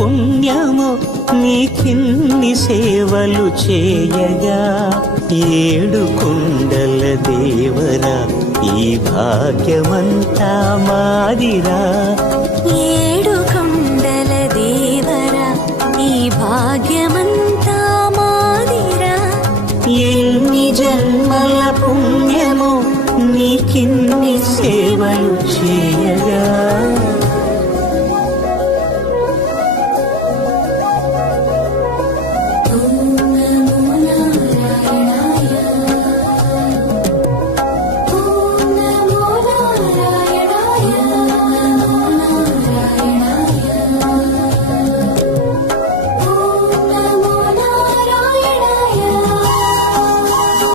పుణ్యము నీకిన్ని సేవలు చేయగా ఏడు కొండల దేవరా ఈ భాగ్యమంతా మాదిరా ఏడు కొండల దేవరా ఈ భాగ్యమంతా మాదిరా ఎన్ని జన్మల పుణ్యము నీకిన్ని సేవలు చేయగా